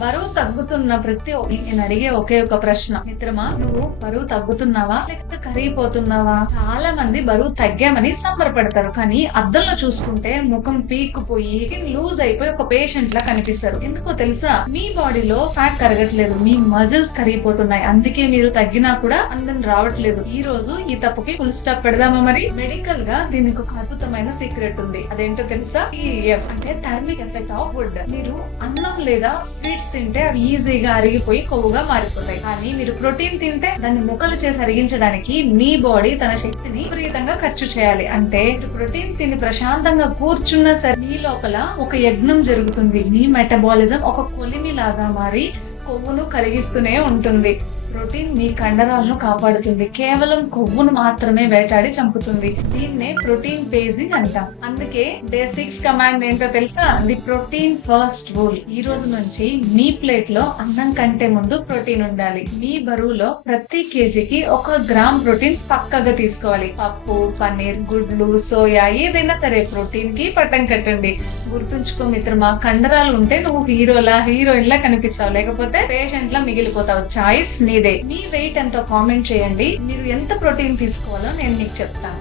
బరువు తగ్గుతున్న నేను అడిగే ఒకే ఒక ప్రశ్న, మిత్రమా నువ్వు బరువు తగ్గుతున్నావా లేకపోతే కరిగిపోతున్నావా? చాలా మంది బరువు తగ్గామని సంబరపడతారు, కానీ అద్దంలో చూసుకుంటే ముఖం పీక్కుపోయి లూజ్ అయిపోయి ఒక పేషెంట్ లా కనిపిస్తారు. ఎందుకో తెలుసా? మీ బాడీలో ఫ్యాట్ కరగట్లేదు, మీ మజిల్స్ కరిగిపోతున్నాయి. అందుకే మీరు తగ్గినా కూడా అందం రావట్లేదు. ఈ రోజు ఈ తప్పుకి ఫుల్ స్టాప్ పెడదామా? మరి మెడికల్ గా దీనికి ఒక అద్భుతమైన సీక్రెట్ ఉంది. అదేంటో తెలుసా? TEF అంటే థర్మిక్ ఎఫెక్ట్ ఆఫ్ ఫుడ్. మీరు అన్నం లేదా స్వీట్స్ తింటే అవి ఈజీగా అరిగిపోయి కొవ్వుగా మారిపోతాయి. కానీ మీరు ప్రోటీన్ తింటే దాన్ని ముక్కలు చేసి అరిగించడానికి మీ బాడీ తన శక్తిని విపరీతంగా ఖర్చు చేయాలి. అంటే ప్రోటీన్ తిని ప్రశాంతంగా కూర్చున్నా సరే మీ లోపల ఒక యజ్ఞం జరుగుతుంది. మీ మెటబాలిజం ఒక కొలిమి లాగా మారి కొవ్వును కరిగిస్తూనే ఉంటుంది. ప్రోటీన్ మీ కండరాలను కాపాడుతుంది, కేవలం కొవ్వును మాత్రమే వేటాడి చంపుతుంది. దీన్నే ప్రోటీన్ పేజింగ్ అంటాం. అందుకే డే 6 కమాండ్ ఏంటో తెలుసా? The protein first rule. ఈ రోజు నుంచి మీ ప్లేట్ లో అన్నం కంటే ముందు ప్రోటీన్ ఉండాలి. మీ బరువులో ప్రతి కేజీకి 1 గ్రామ్ ప్రోటీన్ పక్కగా తీసుకోవాలి. పప్పు, పన్నీర్, గుడ్లు, సోయా ఏదైనా సరే ప్రోటీన్ కి పట్టం కట్టండి. గుర్తుంచుకో మిత్రమా, కండరాలు ఉంటే నువ్వు హీరోయిన్ లా కనిపిస్తావు, లేకపోతే పేషెంట్ లా మిగిలిపోతావు. చాయిస్ నీదే. మీ వెయిట్ ఎంతో కామెంట్ చేయండి. మీరు ఎంత ప్రోటీన్ తీసుకోవాలో నేను మీకు చెప్తాను.